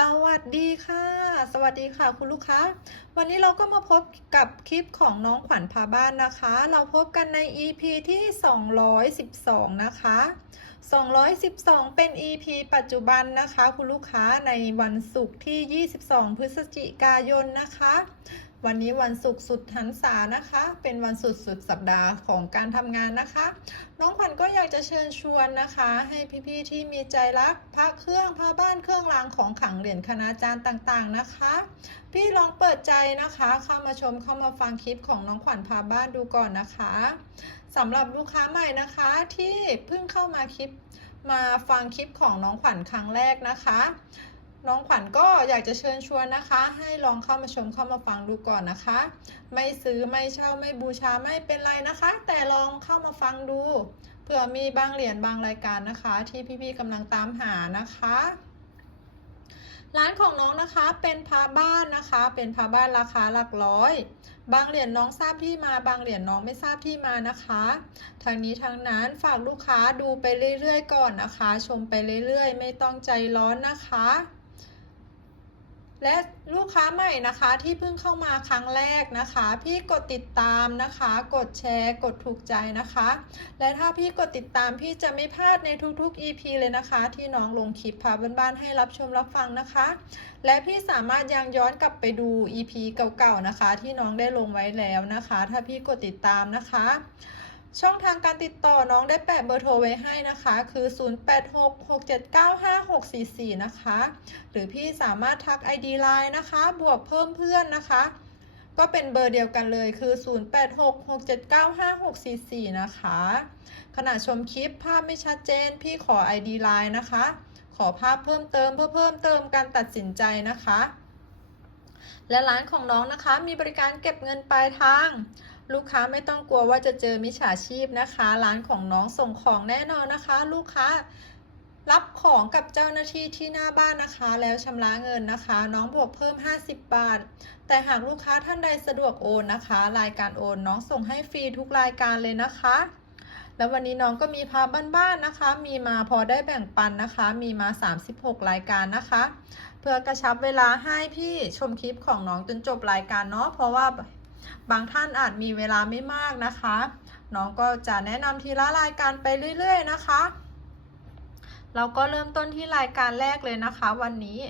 สวัสดีค่ะ สวัสดีค่ะ คุณลูกค้า วันนี้เราก็มาพบกับคลิปของน้องขวัญพาบ้านนะคะ เราพบกันใน EP ที่ 212 นะคะ 212 เป็น EP ปัจจุบันนะคะ คุณลูกค้าในวันศุกร์ที่ 22 พฤศจิกายนนะคะ วันนี้วันศุกร์สุดหันษานะคะ เป็นวันสุดสุดสัปดาห์ของการทำงานนะคะ น้องขวัญก็อยากจะเชิญชวนนะคะ ให้พี่ๆที่มีใจรักพระเครื่องพระบ้านเครื่องรางของขลังเหรียญคณาจารย์ต่างๆนะคะ พี่ลองเปิดใจนะคะ เข้ามาชมเข้ามาฟังคลิปของน้องขวัญพาบ้านดูก่อนนะคะสำหรับลูกค้าใหม่นะคะที่เพิ่งเข้ามาคลิปมาฟังคลิปของน้องขวัญครั้งแรกนะคะ น้องขวัญก็อยากจะเชิญชวนนะคะ ให้ลองเข้ามาชมเข้ามาฟังดูก่อนนะคะ ไม่ซื้อไม่เช่าไม่บูชาไม่เป็นไรนะคะ แต่ลองเข้ามาฟังดูเผื่อมีบางเหรียญบางรายการนะคะ ที่พี่ๆกำลังตามหานะคะ ร้านของน้องนะคะเป็นพาบ้านนะคะ เป็นพาบ้านราคาหลักร้อย บางเหรียญน้องทราบที่มาบางเหรียญน้องไม่ทราบที่มานะคะ ทางนี้ทางนั้นฝากลูกค้าดูไปเรื่อยๆก่อนนะคะ ชมไปเรื่อยๆ ไม่ต้องใจร้อนนะคะ และลูกค้าใหม่นะคะที่เพิ่งเข้ามาครั้งแรกนะคะ พี่กดติดตามนะคะ กดแชร์ กดถูกใจนะคะ และถ้าพี่กดติดตามพี่จะไม่พลาดในทุกๆ EP เลยนะคะ ที่น้องลงคลิปพาบ้านๆให้รับชมรับฟังนะคะ และพี่สามารถยังย้อนกลับไปดู EP เก่าๆนะคะ ที่น้องได้ลงไว้แล้วนะคะ ถ้าพี่กดติดตามนะคะ ช่องทางการติดต่อน้องได้แปะเบอร์โทรไว้ให้นะคะ คือ 0866795644 นะคะ หรือพี่สามารถทัก ID Line นะคะ บวกเพิ่มเพื่อนนะคะ ก็เป็นเบอร์เดียวกันเลยคือ 0866795644 นะคะ ขณะชมคลิปภาพไม่ชัดเจน พี่ขอ ID Line นะคะ ขอภาพเพิ่มเติมเพื่อเพิ่มเติมการตัดสินใจนะคะ และร้านของน้องนะคะมีบริการเก็บเงินปลายทาง ลูกค้าไม่ต้องกลัวว่าจะเจอมิจฉาชีพนะคะ ร้านของน้องส่งของแน่นอนนะคะ ลูกค้ารับของกับเจ้าหน้าที่ที่หน้าบ้านนะคะ แล้วชำระเงินนะคะ น้องบวกเพิ่ม 50 บาท แต่หากลูกค้าท่านใดสะดวกโอนนะคะ รายการโอนน้องส่งให้ฟรีทุกรายการเลยนะคะ แล้ววันนี้น้องก็มีพาบ้านๆนะคะ มีมาพอได้แบ่งปันนะคะ มีมา 36 รายการนะคะ เพื่อกระชับเวลาให้พี่ชมคลิปของน้องจนจบรายการเนาะเพราะว่า บางท่านอาจมีเวลาไม่มากนะคะ น้องก็จะแนะนำทีละรายการไปเรื่อยๆนะคะ เราก็เริ่มต้นที่รายการแรกเลยนะคะ วันนี้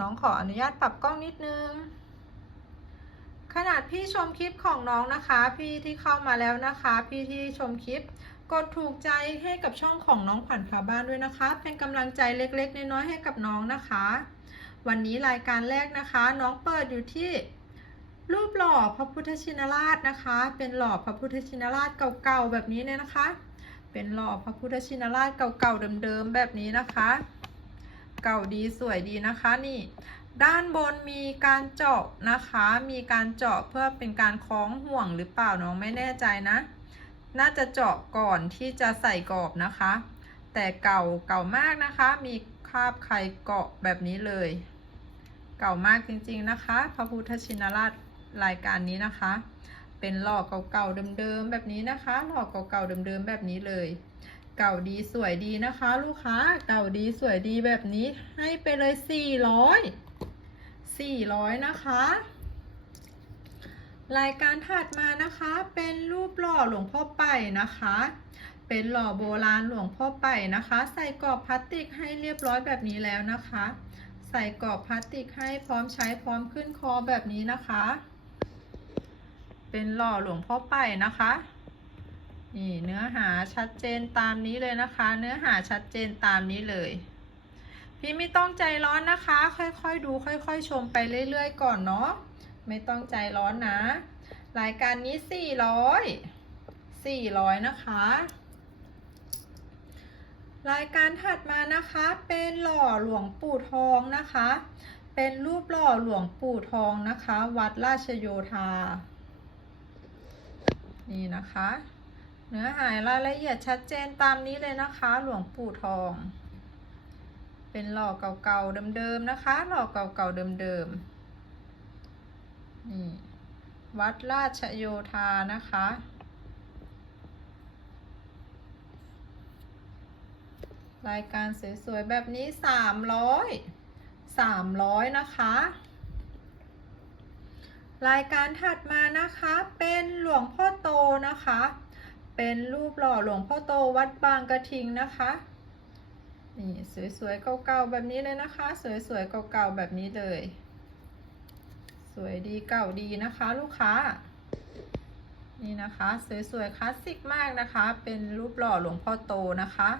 น้องขออนุญาตปรับกล้องนิดนึง ขนาดพี่ชมคลิปของน้องนะคะ พี่ที่เข้ามาแล้วนะคะ พี่ที่ชมคลิปกดถูกใจให้กับช่องของน้องขวัญพาบ้านด้วยนะคะ เป็นกำลังใจเล็กๆ น้อยๆให้กับน้องนะคะ วันนี้รายการแรกนะคะ น้องเปิดอยู่ที่ รูปหล่อพระพุทธชินราชนะคะ เป็นหล่อพระพุทธชินราชเก่าๆแบบนี้เนี่ยนะคะ เป็นหล่อพระพุทธชินราชเก่าๆเดิมๆแบบนี้นะคะ เก่าดีสวยดีนะคะนี่ด้านบนมีการเจาะนะคะ มีการเจาะเพื่อเป็นการคล้องห่วงหรือเปล่าน้องไม่แน่ใจนะ น่าจะเจาะก่อนที่จะใส่กรอบนะคะ แต่เก่าเก่ามากนะคะ มีคราบไข่เกาะแบบนี้เลย เก่ามากจริงๆนะคะ พระพุทธชินราช รายการนี้นะคะ เป็นหล่อเก่าๆเดิมๆแบบนี้นะคะ หล่อเก่าๆเดิมๆแบบนี้เลย เก่าดีสวยดีนะคะ ลูกค้าเก่าดีสวยดีแบบนี้ให้ไปเลย400 400นะคะ รายการถัดมานะคะเป็นรูปหล่อหลวงพ่อไปนะคะเป็นหล่อโบราณหลวงพ่อไปนะคะ ใส่กรอบพลาสติกให้เรียบร้อยแบบนี้แล้วนะคะ ใส่กรอบพลาสติกให้พร้อมใช้พร้อมขึ้นคอแบบนี้นะคะ เป็นหล่อหลวงพ่อไปนะคะ นี่เนื้อหาชัดเจนตามนี้เลยนะคะ เนื้อหาชัดเจนตามนี้เลย พี่ไม่ต้องใจร้อนนะคะ ค่อยๆดู ค่อย ๆ ชมไปเรื่อยๆก่อนเนาะ ไม่ต้องใจร้อนนะ รายการนี้400 400นะคะ รายการถัดมานะคะเป็นหล่อหลวงปู่ทองนะคะ เป็นรูปหล่อหลวงปู่ทองนะคะ วัดราชโยธา นี่นะคะ เนื้อหายรายละเอียดชัดเจนตามนี้เลยนะคะ หลวงปู่ทอง เป็นหล่อเก่าๆเดิมๆนะคะ หล่อเก่าๆเดิมๆนี่วัดราชโยธานะคะรายการสวยๆ แบบนี้สามร้อย300 นะคะ รายการถัดมานะคะเป็นหลวงพ่อโตนะคะ เป็นรูปหล่อหลวงพ่อโตวัดบางกระทิงนะคะนี่สวยๆเก่าๆแบบนี้เลยนะคะ สวยๆเก่าๆแบบนี้เลย สวยดีเก่าดีนะคะลูกค้า นี่นะคะสวยๆคลาสสิกมากนะคะ เป็นรูปหล่อหลวงพ่อโตนะคะ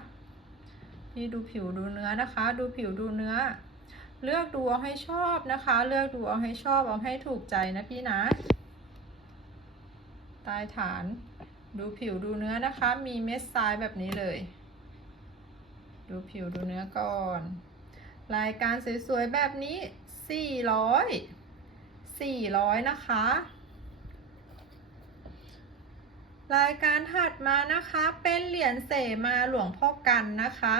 นี่ดูผิวดูเนื้อนะคะ ดูผิวดูเนื้อ เลือกดูเอาให้ชอบนะคะ เลือกดูเอาให้ชอบเอาให้ถูกใจนะพี่นะใต้ฐาน ดูผิวดูเนื้อนะคะ มีเม็ดทรายแบบนี้เลย ดูผิวดูเนื้อก่อน รายการสวยๆแบบนี้ 400 400 นะคะ รายการถัดมานะคะ เป็นเหรียญเสมาหลวงพ่อกันนะคะ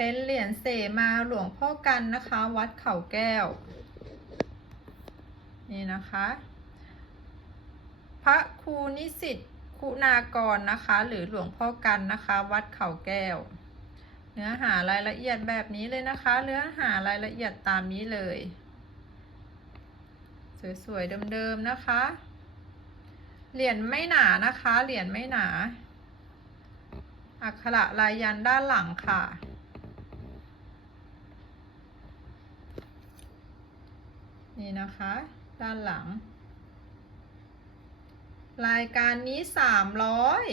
เป็นเหรียญเสมาหลวงพ่อกันนะคะ วัดเขาแก้ว นี่นะคะ พระครูนิสิตคุณากรนะคะ หรือหลวงพ่อกันนะคะ วัดเขาแก้ว เนื้อหารายละเอียดแบบนี้เลยนะคะ เนื้อหารายละเอียดตามนี้เลย สวยๆเดิมๆนะคะ เหรียญไม่หนานะคะ เหรียญไม่หนาอักขระลายยันด้านหลังค่ะ นี่นะคะ ด้านหลัง รายการนี้สามร้อย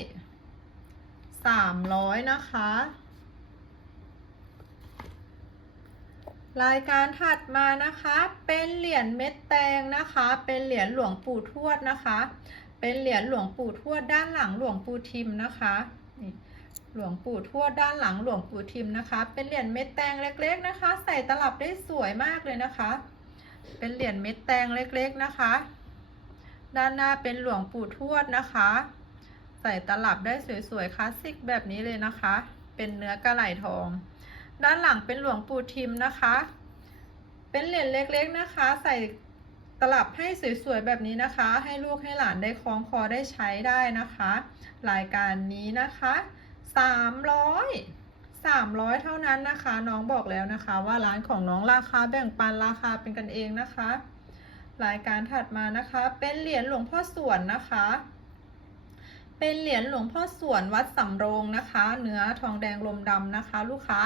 สามร้อยนะคะ รายการถัดมานะคะ เป็นเหรียญเม็ดแตงนะคะ เป็นเหรียญหลวงปู่ทวดนะคะ เป็นเหรียญหลวงปู่ทวดด้านหลังหลวงปู่ทิมนะคะนี่หลวงปู่ทวดด้านหลังหลวงปู่ทิมนะคะ เป็นเหรียญเม็ดแตงเล็ก ๆ นะคะ ใส่ตลับได้สวยมากเลยนะคะ เป็นเหรียญเม็ดแตงเล็กๆนะคะ ด้านหน้าเป็นหลวงปู่ทวดนะคะ ใส่ตลับได้สวยๆคลาสสิกแบบนี้เลยนะคะ เป็นเนื้อกระไหลทอง ด้านหลังเป็นหลวงปู่ทิมนะคะ เป็นเหรียญเล็กๆนะคะ ใส่ตลับให้สวยๆแบบนี้นะคะ ให้ลูกให้หลานได้คล้องคอได้ใช้ได้นะคะ รายการนี้นะคะ 300 300 เท่านั้นนะคะ น้องบอกแล้วนะคะ ว่าร้านของน้องราคาแบ่งปันราคาเป็นกันเองนะคะ รายการถัดมานะคะ เป็นเหรียญหลวงพ่อสวนนะคะ เป็นเหรียญหลวงพ่อสวนวัดสำโรงนะคะ เนื้อทองแดงลมดำนะคะ ลูกค้า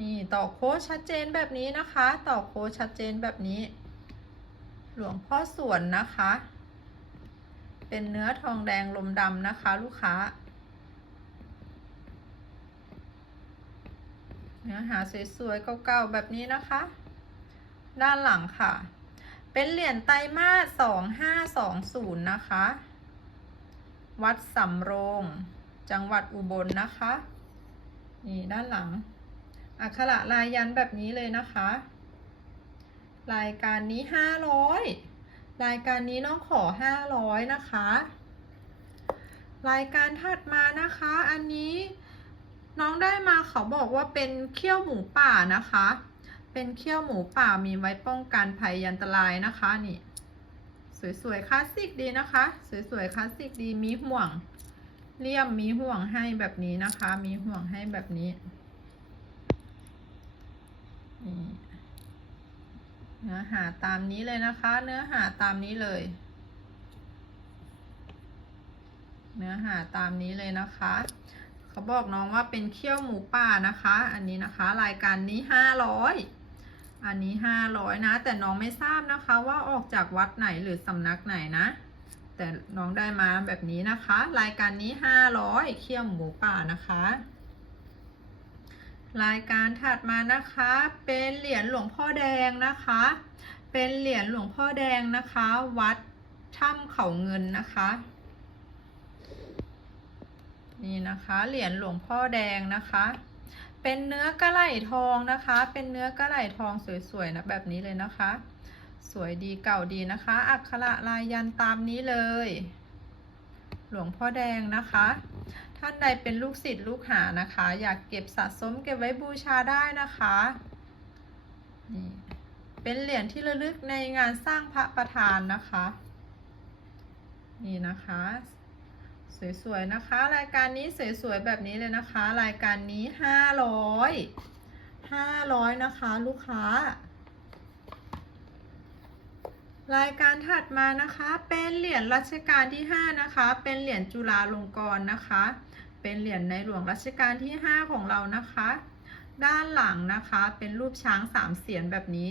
นี่ต่อโค้ดชัดเจนแบบนี้นะคะ ต่อโค้ดชัดเจนแบบนี้ หลวงพ่อสวนนะคะ เป็นเนื้อทองแดงลมดำนะคะ ลูกค้า เนื้อหาสวยๆเก่าๆแบบนี้นะคะ ด้านหลังค่ะ เป็นเหรียญไตรมาสสองห้าสองศูนย์นะคะ วัดสำโรง จังหวัดอุบลนะคะ นี่ด้านหลัง อักขระลายยันแบบนี้เลยนะคะ รายการนี้ห้าร้อยรายการนี้น้องขอห้าร้อยนะคะ รายการถัดมานะคะ อันนี้ น้องได้มาเขาบอกว่าเป็นเขี้ยวหมูป่านะคะ เป็นเขี้ยวหมูป่ามีไว้ป้องกันภัยอันตรายนะคะนี่ สวยๆคลาสสิกดีนะคะ สวยๆคลาสสิกดีมีห่วงเลี่ยมมีห่วงให้แบบนี้นะคะ มีห่วงให้แบบนี้นเนื้อหาตามนี้เลยนะคะ เนื้อหาตามนี้เลย เนื้อหาตามนี้เลยนะคะ เขาบอกน้องว่าเป็นเขี้ยวหมูป่านะคะ อันนี้นะคะ รายการนี้ห้าร้อยอันนี้ห้าร้อยนะ แต่น้องไม่ทราบนะคะว่าออกจากวัดไหนหรือสำนักไหนนะ แต่น้องได้มาแบบนี้นะคะ รายการนี้ห้าร้อยเขี้ยวหมูป่านะคะรายการถัดมานะคะ เป็นเหรียญหลวงพ่อแดงนะคะ เป็นเหรียญหลวงพ่อแดงนะคะ วัดถ้ำเขาเงินนะคะ นี่นะคะเหรียญหลวงพ่อแดงนะคะ เป็นเนื้อกระไหลทองนะคะ เป็นเนื้อกระไหลทองสวยๆนะแบบนี้เลยนะคะ สวยดีเก่าดีนะคะ อักขระลายยันตามนี้เลย หลวงพ่อแดงนะคะ ท่านใดเป็นลูกศิษย์ลูกหานะคะ อยากเก็บสะสมเก็บไว้บูชาได้นะคะนี่เป็นเหรียญที่ระลึกในงานสร้างพระประธานนะคะ นี่นะคะ สวยๆนะคะ รายการนี้สวยๆแบบนี้เลยนะคะ รายการนี้ห้าร้อยห้าร้อยนะคะ ลูกค้า รายการถัดมานะคะ เป็นเหรียญรัชกาลที่5นะคะ เป็นเหรียญจุฬาลงกรณ์นะคะ เป็นเหรียญในหลวงรัชกาลที่5ของเรานะคะ ด้านหลังนะคะเป็นรูปช้างสามเสียนแบบนี้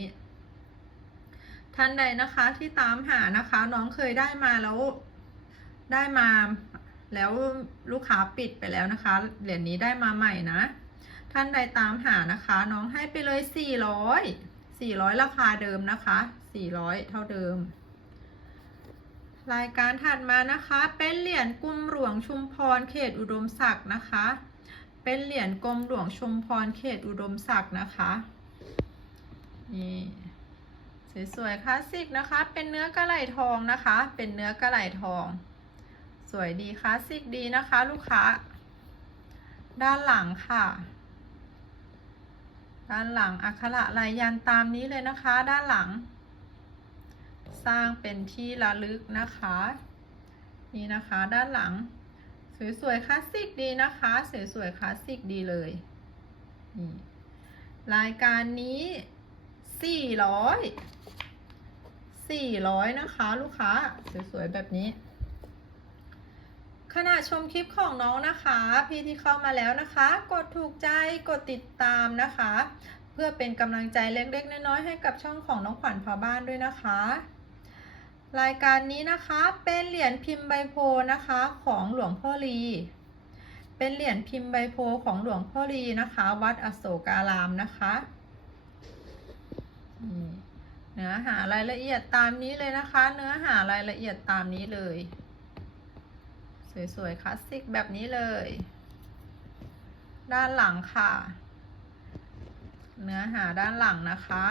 ท่านใดนะคะที่ตามหานะคะน้องเคยได้มาแล้วได้มา แล้วลูกค้าปิดไปแล้วนะคะ เหรียญนี้ได้มาใหม่นะ ท่านใดตามหานะคะ น้องให้ไปเลย 400 400 ราคาเดิมนะคะ 400 เท่าเดิม รายการถัดมานะคะ เป็นเหรียญกรมหลวงชุมพรเขตอุดมศักดิ์นะคะ เป็นเหรียญกรมหลวงชุมพรเขตอุดมศักดิ์นะคะ นี่สวยๆคลาสสิกนะคะ เป็นเนื้อกระไหลทองนะคะ เป็นเนื้อกระไหลทอง สวยดีคลาสสิกดีนะคะ ลูกค้า ด้านหลังค่ะ ด้านหลังอักขระลายยันตามนี้เลยนะคะ ด้านหลัง สร้างเป็นที่ระลึกนะคะ นี่นะคะด้านหลัง สวยๆคลาสสิกดีนะคะ สวยๆคลาสสิกดีเลยนี่รายการนี้400 400นะคะ ลูกค้า สวยๆแบบนี้ ขณะชมคลิปของน้องนะคะ พี่ที่เข้ามาแล้วนะคะ กดถูกใจกดติดตามนะคะ เพื่อเป็นกำลังใจเล็กๆน้อยๆให้กับช่องของน้องขวัญพาบ้านด้วยนะคะ รายการนี้นะคะเป็นเหรียญพิมพ์ใบโพนะคะของหลวงพ่อลีเป็นเหรียญพิมพ์ใบโพของหลวงพ่อลีนะคะ วัดอโศการามนะคะเนื้อหารายละเอียดตามนี้เลยนะคะ เนื้อหารายละเอียดตามนี้เลย สวยๆคลาสสิกแบบนี้เลย ด้านหลังค่ะ เนื้อหาด้านหลังนะคะ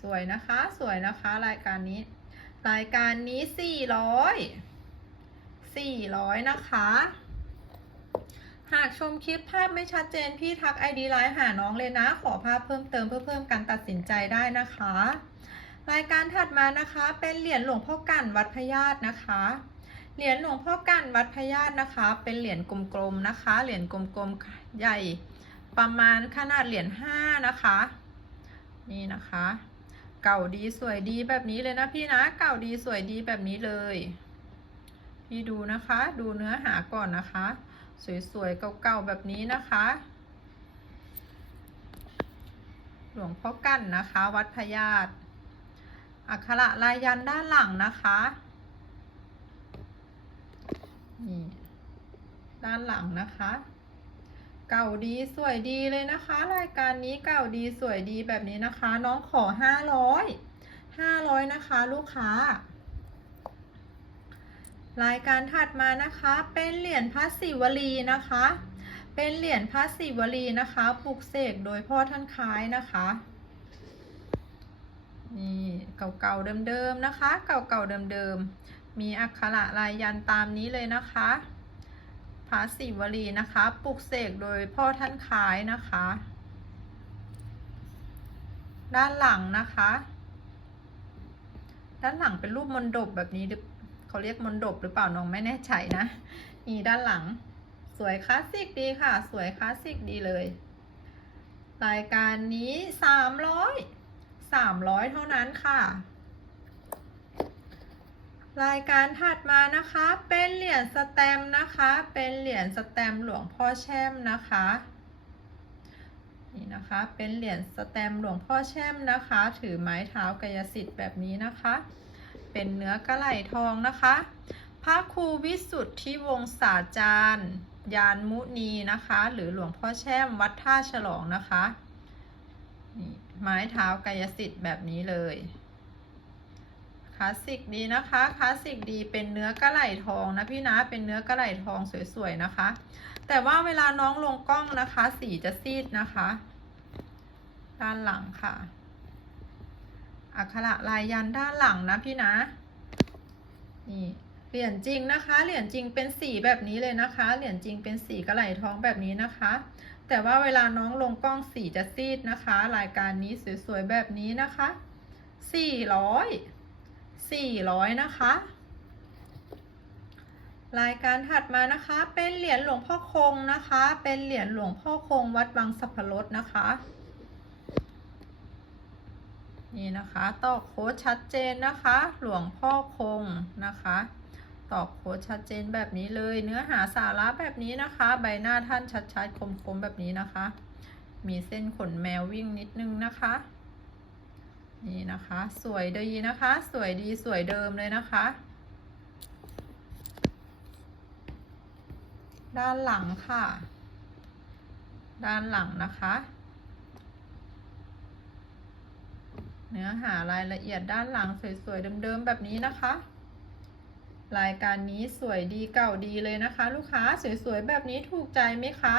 สวยนะคะสวยนะคะรายการนี้ รายการนี้สี่ร้อยสี่ร้อยนะคะ หากชมคลิปภาพไม่ชัดเจนพี่ทัก ID ไลน์หาน้องเลยนะ ขอภาพเพิ่มเติมเพื่อเพิ่มการตัดสินใจได้นะคะ รายการถัดมานะคะ เป็นเหรียญหลวงพ่อกันวัดพญาตนะคะ เหรียญหลวงพ่อกันวัดพญาตนะคะ เป็นเหรียญกลมๆนะคะ เหรียญกลมๆใหญ่ ประมาณขนาดเหรียญห้านะคะ นี่นะคะ เก่าดีสวยดีแบบนี้เลยนะพี่นะ เก่าดีสวยดีแบบนี้เลย พี่ดูนะคะ ดูเนื้อหาก่อนนะคะ สวยๆเก่าๆแบบนี้นะคะ หลวงพ่อกั้นนะคะ วัดพญาตอักขระลายยันด้านหลังนะคะนี่ด้านหลังนะคะ เก่าดีสวยดีเลยนะคะ รายการนี้เก่าดีสวยดีแบบนี้นะคะ น้องขอห้าร้อยห้าร้อยนะคะ ลูกค้า รายการถัดมานะคะเป็นเหรียญพระศิวลีนะคะ เป็นเหรียญพระศิวลีนะคะปลูกเสกโดยพ่อท่านคล้ายนะคะนี่เก่าๆเดิมๆนะคะ เก่าๆเดิมๆมีอักขระลายยันตามนี้เลยนะคะพระศิวลีนะคะปลูกเสกโดยพ่อท่านคล้ายนะคะ ด้านหลังนะคะ ด้านหลังเป็นรูปมนดบแบบนี้ เขาเรียกมนดบหรือเปล่าน้องไม่แน่ใจนะ นี่ด้านหลัง สวยคลาสสิกดีค่ะ สวยคลาสสิกดีเลย รายการนี้สามร้อยสามร้อยเท่านั้นค่ะ รายการถัดมานะคะ เป็นเหรียญสแตมนะคะ เป็นเหรียญสแตมหลวงพ่อแช่มนะคะนี่นะคะเป็นเหรียญสแตมหลวงพ่อแช่มนะคะ ถือไม้เท้ากายสิทธิ์แบบนี้นะคะ เป็นเนื้อกระไหลทองนะคะ พระครูวิสุทธิวงศาจารย์ยานมุนีนะคะ หรือหลวงพ่อแช่มวัดท่าฉลองนะคะนี่ไม้เท้ากายสิทธิ์แบบนี้เลยคลาสสิกดีนะคะคลาสสิกดีเป็นเนื้อกระไหลทองนะพี่นะเป็นเนื้อกระไหลทองสวยๆนะคะ แต่ว่าเวลาน้องลงกล้องนะคะ สีจะซีดนะคะ ด้านหลังค่ะ อักขระลายยันด้านหลังนะพี่นะ นี่เหรียญจริงนะคะ เหรียญจริงเป็นสีแบบนี้เลยนะคะ เหรียญจริงเป็นสีกระไหลทองแบบนี้นะคะ แต่ว่าเวลาน้องลงกล้องสีจะซีดนะคะ รายการนี้สวยๆแบบนี้นะคะ400 400นะคะ รายการถัดมานะคะ เป็นเหรียญหลวงพ่อคงนะคะ เป็นเหรียญหลวงพ่อคงวัดวังสัพพรสนะคะ นี่นะคะตอกโค้ดชัดเจนนะคะ หลวงพ่อคงนะคะตอกโค้ดชัดเจนแบบนี้เลย เนื้อหาสาระแบบนี้นะคะ ใบหน้าท่านชัดๆคมๆแบบนี้นะคะ มีเส้นขนแมววิ่งนิดนึงนะคะ นี่นะคะ สวยดีนะคะ สวยดีสวยเดิมเลยนะคะ ด้านหลังค่ะ ด้านหลังนะคะ เนื้อหารายละเอียดด้านหลังสวยๆเดิมๆแบบนี้นะคะ รายการนี้สวยดีเก่าดีเลยนะคะ ลูกค้าสวยๆแบบนี้ถูกใจไหมคะ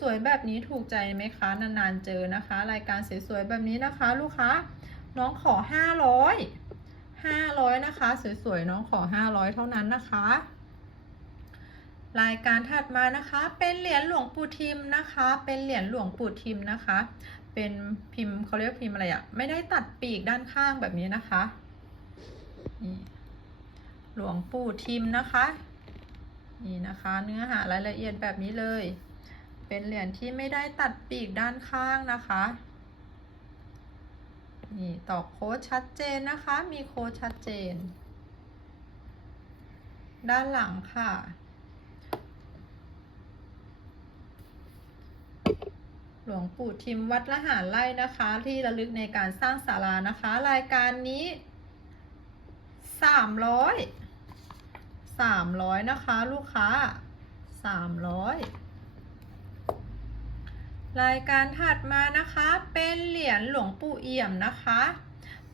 สวยๆแบบนี้ถูกใจไหมคะนานๆเจอนะคะ รายการสวยๆแบบนี้นะคะ ลูกค้าน้องขอ 500 500 นะคะ สวยๆน้องขอ 500 เท่านั้นนะคะ รายการถัดมานะคะ เป็นเหรียญหลวงปู่ทิมนะคะ เป็นเหรียญหลวงปู่ทิมนะคะ เป็นพิมพ์เขาเรียกพิมพ์อะไรอะไม่ได้ตัดปีกด้านข้างแบบนี้นะคะนี่หลวงปู่ทิมนะคะ นี่นะคะ เนื้อหารายละเอียดแบบนี้เลย เป็นเหรียญที่ไม่ได้ตัดปีกด้านข้างนะคะ นี่ตอกโค้ดชัดเจนนะคะ มีโค้ดชัดเจน ด้านหลังค่ะ หลวงปู่ทิมวัดละหารไร่นะคะ ที่ระลึกในการสร้างศาลานะคะ รายการนี้สามร้อยสามร้อยนะคะ ลูกค้าสามร้อยรายการถัดมานะคะเป็นเหรียญหลวงปู่เอี่ยมนะคะ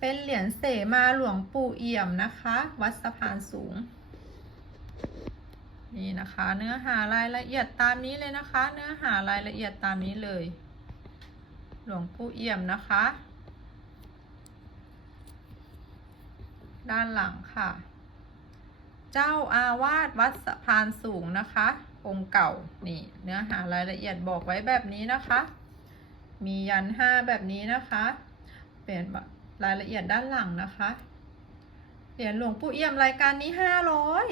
เป็นเหรียญเสมาหลวงปู่เอี่ยมนะคะ วัดสะพานสูง นี่นะคะ เนื้อหารายละเอียดตามนี้เลยนะคะ เนื้อหารายละเอียดตามนี้เลย หลวงปู่เอี่ยมนะคะ ด้านหลังค่ะ เจ้าอาวาสวัดสะพานสูงนะคะ องค์เก่า นี่ เนื้อหารายละเอียดบอกไว้แบบนี้นะคะ มียันห้าแบบนี้นะคะ เป็นรายละเอียดด้านหลังนะคะ เหรียญหลวงปู่เอี่ยมรายการนี้ห้าร้อย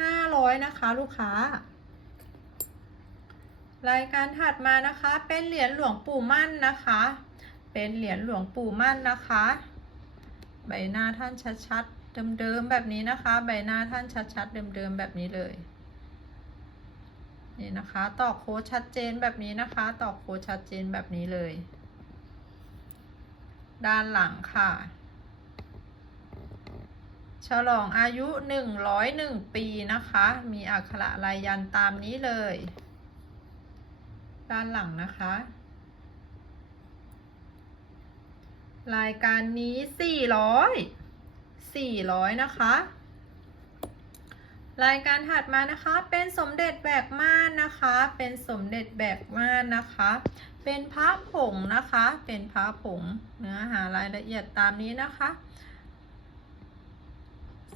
ห้าร้อยนะคะ ลูกค้า รายการถัดมานะคะเป็นเหรียญหลวงปู่มั่นนะคะ เป็นเหรียญหลวงปู่มั่นนะคะ ใบหน้าท่านชัดๆเดิมๆแบบนี้นะคะ ใบหน้าท่านชัดๆเดิมๆแบบนี้เลยนี่นะคะตอกโค้ดชัดเจนแบบนี้นะคะตอกโค้ดชัดเจนแบบนี้เลย ด้านหลังค่ะ ฉลองอายุ 101 ปีนะคะ มีอักขระลายยันตามนี้เลย ด้านหลังนะคะ รายการนี้400 400นะคะ รายการถัดมานะคะเป็นสมเด็จแบกม่านนะคะ เป็นสมเด็จแบกม่านนะคะ เป็นพระผงนะคะ เป็นพระผงเนื้อหารายละเอียดตามนี้นะคะ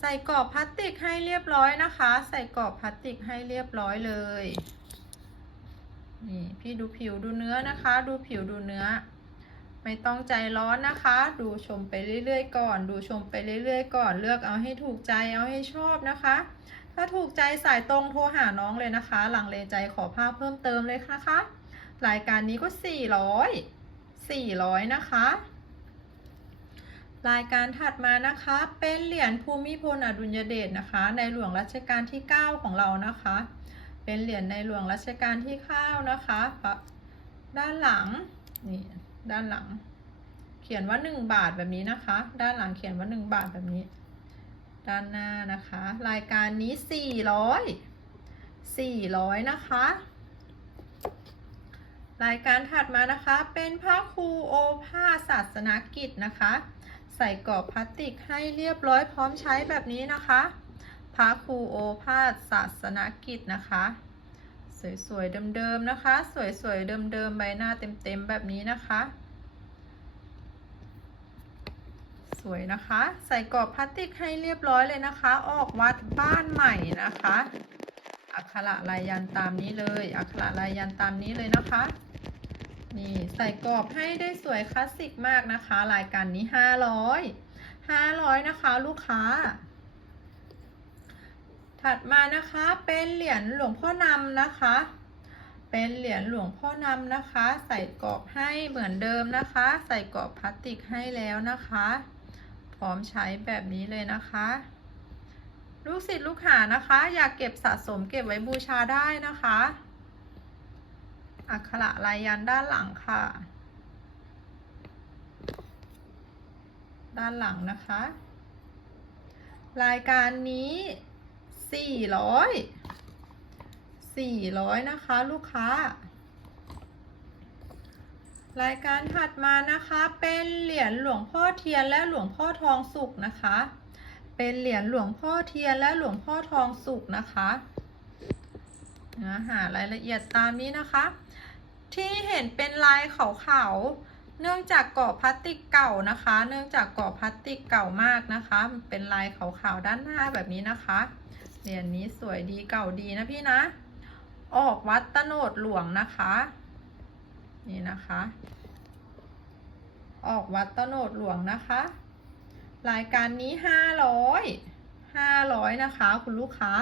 ใส่กรอบพลาสติกให้เรียบร้อยนะคะ ใส่กรอบพลาสติกให้เรียบร้อยเลย นี่พี่ดูผิวดูเนื้อนะคะ ดูผิวดูเนื้อ ไม่ต้องใจร้อนนะคะ ดูชมไปเรื่อยๆก่อน ดูชมไปเรื่อยๆก่อน เลือกเอาให้ถูกใจเอาให้ชอบนะคะ ถ้าถูกใจสายตรงโทรหาน้องเลยนะคะ หลังเลใจขอภาพเพิ่มเติมเลยนะคะ รายการนี้ก็ 400 400 นะคะ รายการถัดมานะคะเป็นเหรียญภูมิพลอดุลยเดชนะคะ ในหลวงรัชกาลที่ 9 ของเรานะคะ เป็นเหรียญในหลวงรัชกาลที่9นะคะด้านหลังนี่ด้านหลัง เขียนว่า 1 บาทแบบนี้นะคะ ด้านหลังเขียนว่า 1 บาทแบบนี้ ด้านหน้านะคะ รายการนี้ 400 400 นะคะ รายการถัดมานะคะเป็นพระครูโอภาสศาสนกิจนะคะ ใส่กรอบพลาสติกให้เรียบร้อยพร้อมใช้แบบนี้นะคะ พระครูโอภาสศาสนกิจนะคะ สวยๆเดิมๆนะคะ สวยๆเดิมๆใบหน้าเต็มๆแบบนี้นะคะ สวยนะคะ ใส่กรอบพลาสติกให้เรียบร้อยเลยนะคะ ออกวัดบ้านใหม่นะคะ อักขระลายยันตามนี้เลย อักขระลายยันตามนี้เลยนะคะนี่ใส่กรอบให้ได้สวยคลาสสิกมากนะคะ รายการนี้ 500 500 นะคะ ลูกค้า ถัดมานะคะเป็นเหรียญหลวงพ่อนำนะคะ เป็นเหรียญหลวงพ่อนำนะคะ ใส่กรอบให้เหมือนเดิมนะคะ ใส่กรอบพลาสติกให้แล้วนะคะ พร้อมใช้แบบนี้เลยนะคะ ลูกศิษย์ลูกหานะคะ อยากเก็บสะสมเก็บไว้บูชาได้นะคะ อักขระลายยันด้านหลังค่ะ ด้านหลังนะคะ รายการนี้ 400 400นะคะลูกค้า รายการถัดมานะคะเป็นเหรียญหลวงพ่อเทียนและหลวงพ่อทองสุกนะคะ เป็นเหรียญหลวงพ่อเทียนและหลวงพ่อทองสุกนะคะเนื้อหารายละเอียดตามนี้นะคะ ที่เห็นเป็นลายขาวๆเนื่องจากกรอพลาสติกเก่านะคะ เนื่องจากกรอพลาสติกเก่ามากนะคะ เป็นลายขาวๆด้านหน้าแบบนี้นะคะ เหรียญนี้สวยดีเก่าดีนะพี่นะ ออกวัดตโนดหลวงนะคะ นี่นะคะ ออกวัดตโนดหลวงนะคะ รายการนี้ห้าร้อยห้าร้อยนะคะ คุณลูกค้า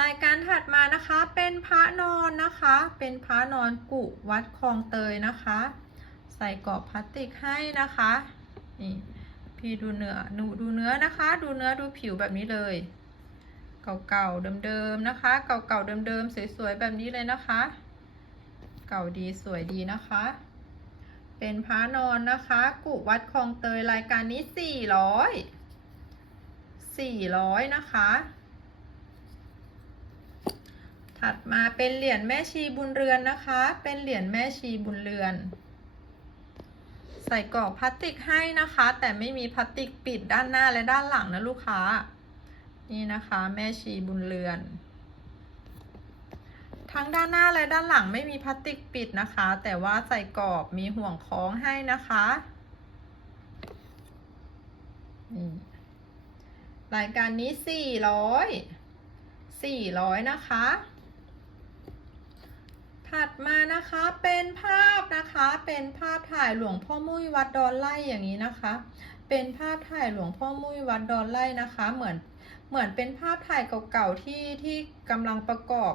รายการถัดมานะคะเป็นพระนอนนะคะ เป็นพระนอนกุวัดคลองเตยนะคะ ใส่กรอบพลาสติกให้นะคะนี่ พี่ดูเนื้อหนูดูเนื้อนะคะ ดูเนื้อดูผิวแบบนี้เลย เก่าๆเดิมๆนะคะ เก่าๆเดิมๆสวยๆแบบนี้เลยนะคะ เก่าดีสวยดีนะคะ เป็นพระนอนนะคะ กุวัดคลองเตยรายการนี้สี่ร้อยสี่ร้อยนะคะ ถัดมาเป็นเหรียญแม่ชีบุญเรือนนะคะ เป็นเหรียญแม่ชีบุญเรือน ใส่กรอบพลาสติกให้นะคะ แต่ไม่มีพลาสติกปิดด้านหน้าและด้านหลังนะลูกค้า นี่นะคะ แม่ชีบุญเรือน ทั้งด้านหน้าและด้านหลังไม่มีพลาสติกปิดนะคะ แต่ว่าใส่กรอบมีห่วงคล้องให้นะคะนี่รายการนี้สี่ร้อยสี่ร้อยนะคะ ถัดมานะคะเป็นภาพนะคะเป็นภาพถ่ายหลวงพ่อมุ้ยวัดดอนไล่อย่างนี้นะคะ เป็นภาพถ่ายหลวงพ่อมุ้ยวัดดอนไล่นะคะ เหมือนเหมือนเป็นภาพถ่ายเก่าๆที่ที่กำลังประกอบ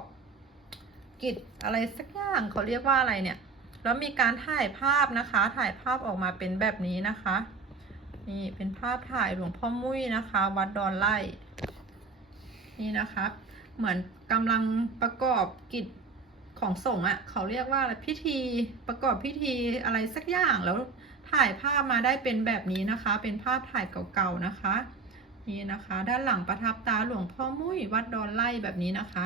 กิจอะไรสักอย่างเขาเรียกว่าอะไรเนี่ยแล้วมีการถ่ายภาพนะคะ ถ่ายภาพออกมาเป็นแบบนี้นะคะ นี่เป็นภาพถ่ายหลวงพ่อมุ้ยนะคะ วัดดอนไล่นี่นะคะ เหมือนกำลังประกอบกิจ ของส่งอะ่ะเขาเรียกว่าอะไรพิธีประกอบพิธีอะไรสักอย่างแล้วถ่ายภาพมาได้เป็นแบบนี้นะคะ เป็นภาพถ่ายเก่าๆนะคะ นี่นะคะ ด้านหลังประทับตาหลวงพ่อมุ้ยวัดดอนไล่แบบนี้นะคะ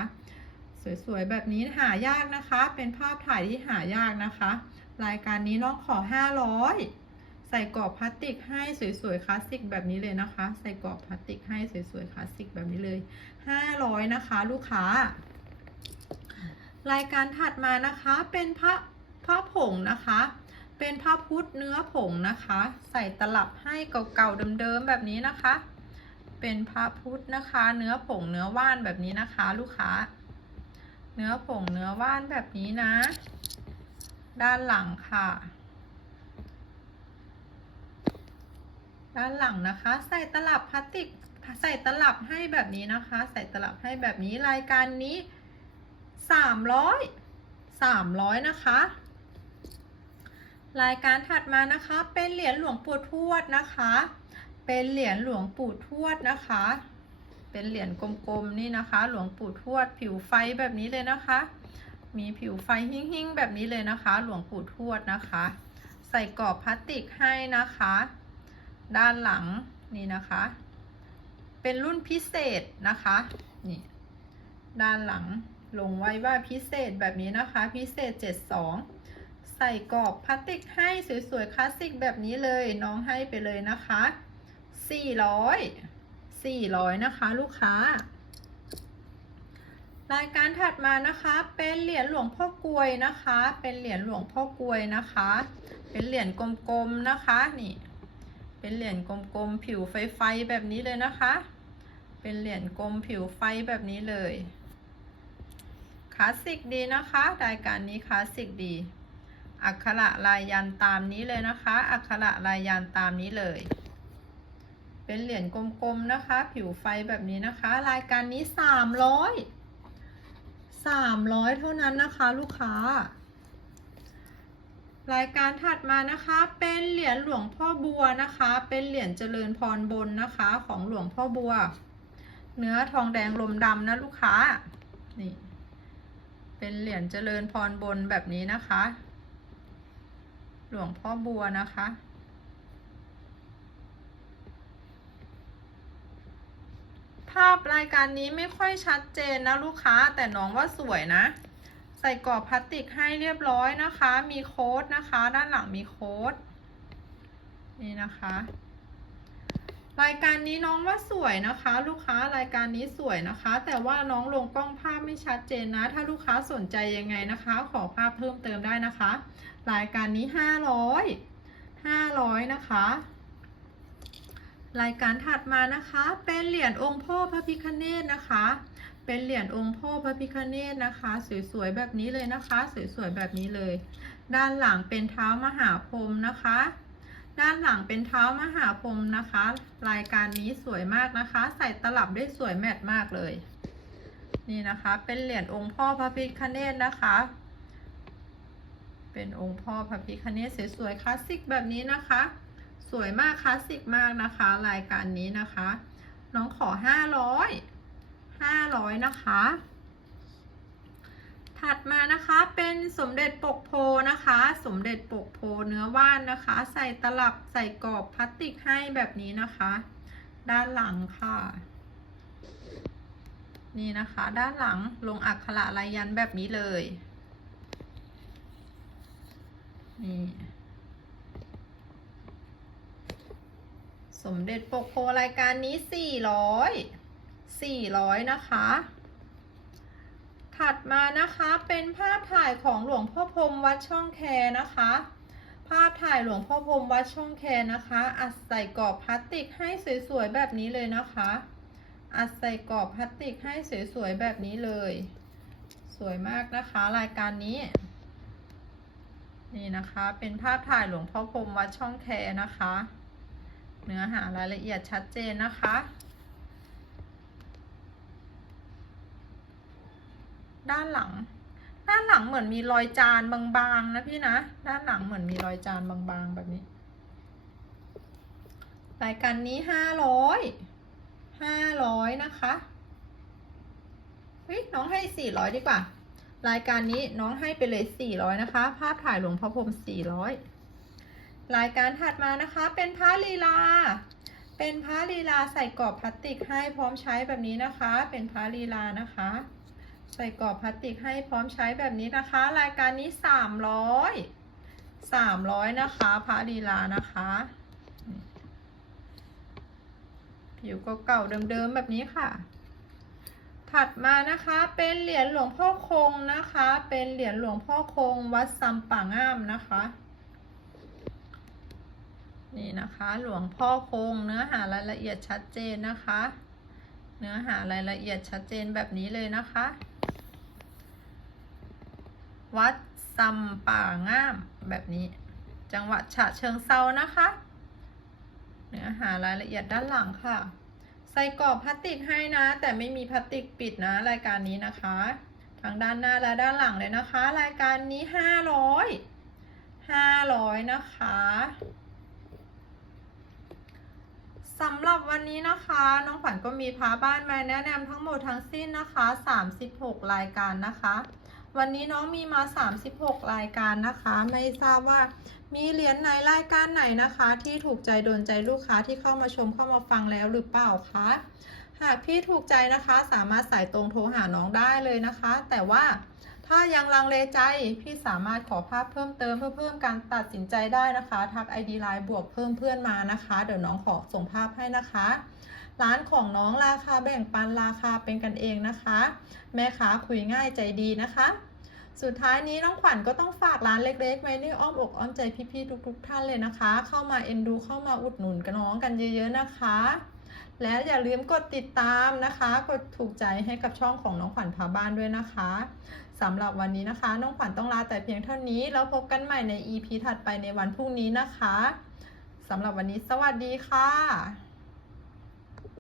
สวยๆแบบนี้หายากนะคะ เป็นภาพถ่ายที่หายากนะคะ รายการนี้น้องขอ 500 ใส่กรอบพลาสติกให้สวยๆคลาสสิกแบบนี้เลยนะคะ ใส่กรอบพลาสติกให้สวยๆคลาสสิกแบบนี้เลย 500 นะคะ ลูกค้า รายการถัดมานะคะเป็นพระพระผงนะคะ เป็นพระพุทธเนื้อผงนะคะ ใส่ตลับให้เก่าๆเดิมๆแบบนี้นะคะ เป็นพระพุทธนะคะ เนื้อผงเนื้อว่านแบบนี้นะคะ ลูกค้า เนื้อผงเนื้อว่านแบบนี้นะ ด้านหลังค่ะ ด้านหลังนะคะ ใส่ตลับพลาสติกใส่ตลับให้แบบนี้นะคะ ใส่ตลับให้แบบนี้รายการนี้ สามร้อยสามร้อยนะคะ รายการถัดมานะคะเป็นเหรียญหลวงปู่ทวดนะคะ เป็นเหรียญหลวงปู่ทวดนะคะ เป็นเหรียญกลมๆนี่นะคะ หลวงปู่ทวด ผิวไฟแบบนี้เลยนะคะ มีผิวไฟหิ่งๆแบบนี้เลยนะคะ หลวงปู่ทวดนะคะ ใส่กรอบพลาสติกให้นะคะ ด้านหลังนี่นะคะ เป็นรุ่นพิเศษนะคะนี่ด้านหลัง ลงไว้ว่าพิเศษแบบนี้นะคะ พิเศษ 72 ใส่กรอบพลาสติกให้สวยๆ คลาสสิกแบบนี้เลยน้องให้ไปเลยนะคะ 400 400 นะคะ ลูกค้า รายการถัดมานะคะ เป็นเหรียญหลวงพ่อกลวยนะคะ เป็นเหรียญหลวงพ่อกลวยนะคะ เป็นเหรียญกลมๆนะคะนี่ เป็นเหรียญกลมๆผิวไฟๆแบบนี้เลยนะคะ เป็นเหรียญกลมผิวไฟแบบนี้เลย คลาสสิกดีนะคะ รายการนี้คลาสสิกดี อักขระลายยันตามนี้เลยนะคะ อักขระลายยันตามนี้เลย เป็นเหรียญกลมๆนะคะ ผิวไฟแบบนี้นะคะ รายการนี้สามร้อยสามร้อยเท่านั้นนะคะ ลูกค้า รายการถัดมานะคะ เป็นเหรียญหลวงพ่อบัวนะคะ เป็นเหรียญเจริญพรบนนะคะของหลวงพ่อบัว เนื้อทองแดงลมดำนะลูกค้า นี่ เป็นเหรียญเจริญพรบนแบบนี้นะคะ หลวงพ่อบัวนะคะภาพรายการนี้ไม่ค่อยชัดเจนนะลูกค้าแต่น้องว่าสวยนะ ใส่กรอบพลาสติกให้เรียบร้อยนะคะ มีโค้ดนะคะ ด้านหลังมีโค้ดนี่นะคะ รายการนี้น้องว่าสวยนะคะ ลูกค้ารายการนี้สวยนะคะ แต่ว่าน้องลงกล้องภาพไม่ชัดเจนนะ ถ้าลูกค้าสนใจยังไงนะคะ ขอภาพเพิ่มเติมได้นะคะ รายการนี้ห้าร้อยห้าร้อยนะคะ รายการถัดมานะคะ เป็นเหรียญองค์พ่อพระพิฆเนศนะคะ เป็นเหรียญองค์พ่อพระพิฆเนศนะคะ สวยๆแบบนี้เลยนะคะ สวยๆแบบนี้เลย ด้านหลังเป็นเท้ามหาพรหมนะคะ ด้านหลังเป็นเท้ามหาพรมนะคะ รายการนี้สวยมากนะคะ ใส่ตลับได้สวยแมทมากเลย นี่นะคะ เป็นเหรียญองค์พ่อพระพิฆเนศนะคะ เป็นองค์พ่อพระพิฆเนศสวยๆคลาสสิกแบบนี้นะคะ สวยมากคลาสสิกมากนะคะ รายการนี้นะคะ น้องขอห้าร้อยห้าร้อยนะคะ ถัดมานะคะเป็นสมเด็จปกโพนะคะ สมเด็จปกโพเนื้อว่านนะคะ ใส่ตลับใส่กรอบพลาสติกให้แบบนี้นะคะ ด้านหลังค่ะ นี่นะคะ ด้านหลังลงอักขระลายยันแบบนี้เลยนี่สมเด็จปกโพรายการนี้ 400 400 นะคะ ถัดมานะคะเป็นภาพถ่ายของหลวงพ่อพรมวัดช่องแคนะคะ ภาพถ่ายหลวงพ่อพรมวัดช่องแคนะคะ อัดใส่กรอบพลาสติกให้สวยๆแบบนี้เลยนะคะ อัดใส่กรอบพลาสติกให้สวยๆแบบนี้เลย สวยมากนะคะรายการนี้ นี่นะคะเป็นภาพถ่ายหลวงพ่อพรมวัดช่องแคนะคะ เนื้อหารายละเอียดชัดเจนนะคะ ด้านหลัง ด้านหลังเหมือนมีรอยจานบางๆนะพี่นะ ด้านหลังเหมือนมีรอยจานบางๆแบบนี้ รายการนี้ห้าร้อย ห้าร้อยนะคะเฮ้ยน้องให้สี่ร้อยดีกว่า รายการนี้น้องให้ไปเลยสี่ร้อยนะคะ ภาพถ่ายหลวงพ่อพรมสี่ร้อยรายการถัดมานะคะเป็นพระลีลา เป็นพระลีลาใส่กรอบพลาสติกให้พร้อมใช้แบบนี้นะคะ เป็นพระลีลานะคะ ใส่กรอบพลาสติกให้พร้อมใช้แบบนี้นะคะ รายการนี้สามร้อยสามร้อยนะคะพระลีลานะคะ ผิวเก่าๆเดิมๆแบบนี้ค่ะ ถัดมานะคะเป็นเหรียญหลวงพ่อคงนะคะ เป็นเหรียญหลวงพ่อคงวัดซัมป่างามนะคะ นี่นะคะหลวงพ่อคงเนื้อหารายละเอียดชัดเจนนะคะ เนื้อหารายละเอียดชัดเจนแบบนี้เลยนะคะ วัดซัมป่างามแบบนี้ จังหวัดฉะเชิงเซานะคะ เนื้อหารายละเอียดด้านหลังค่ะ ใส่กรอบพลาสติกให้นะ แต่ไม่มีพลาสติกปิดนะรายการนี้นะคะ ทั้งด้านหน้าและด้านหลังเลยนะคะ รายการนี้ห้าร้อยห้าร้อยนะคะสำหรับวันนี้นะคะ น้องขวัญก็มีพาบ้านมาแนะนำทั้งหมดทั้งสิ้นนะคะ 36 รายการนะคะ วันนี้น้องมีมา 36 รายการนะคะ ไม่ทราบว่ามีเหรียญไหนรายการไหนนะคะ ที่ถูกใจโดนใจลูกค้าที่เข้ามาชมเข้ามาฟังแล้วหรือเปล่าคะหากพี่ถูกใจนะคะสามารถสายตรงโทรหาน้องได้เลยนะคะ แต่ว่าถ้ายังลังเลใจพี่สามารถขอภาพเพิ่มเติมเพื่อเพิ่มการตัดสินใจได้นะคะ ทัก ID Line บวกเพิ่มเพื่อนมานะคะ เดี๋ยวน้องขอส่งภาพให้นะคะ ร้านของน้องราคาแบ่งปันราคาเป็นกันเองนะคะ แม่ค้าคุยง่ายใจดีนะคะ สุดท้ายนี้น้องขวัญก็ต้องฝากร้านเล็กๆไว้ในอ้อมอกอ้อมใจพี่ๆทุกๆท่านเลยนะคะ เข้ามาเอ็นดูเข้ามาอุดหนุนกันน้องกันเยอะๆนะคะ และอย่าลืมกดติดตามนะคะ กดถูกใจให้กับช่องของน้องขวัญพาบ้านด้วยนะคะสำหรับวันนี้นะคะ น้องขวัญต้องลาแต่เพียงเท่านี้แล้วพบกันใหม่ใน EP ถัดไปในวันพรุ่งนี้นะคะสำหรับวันนี้สวัสดีค่ะ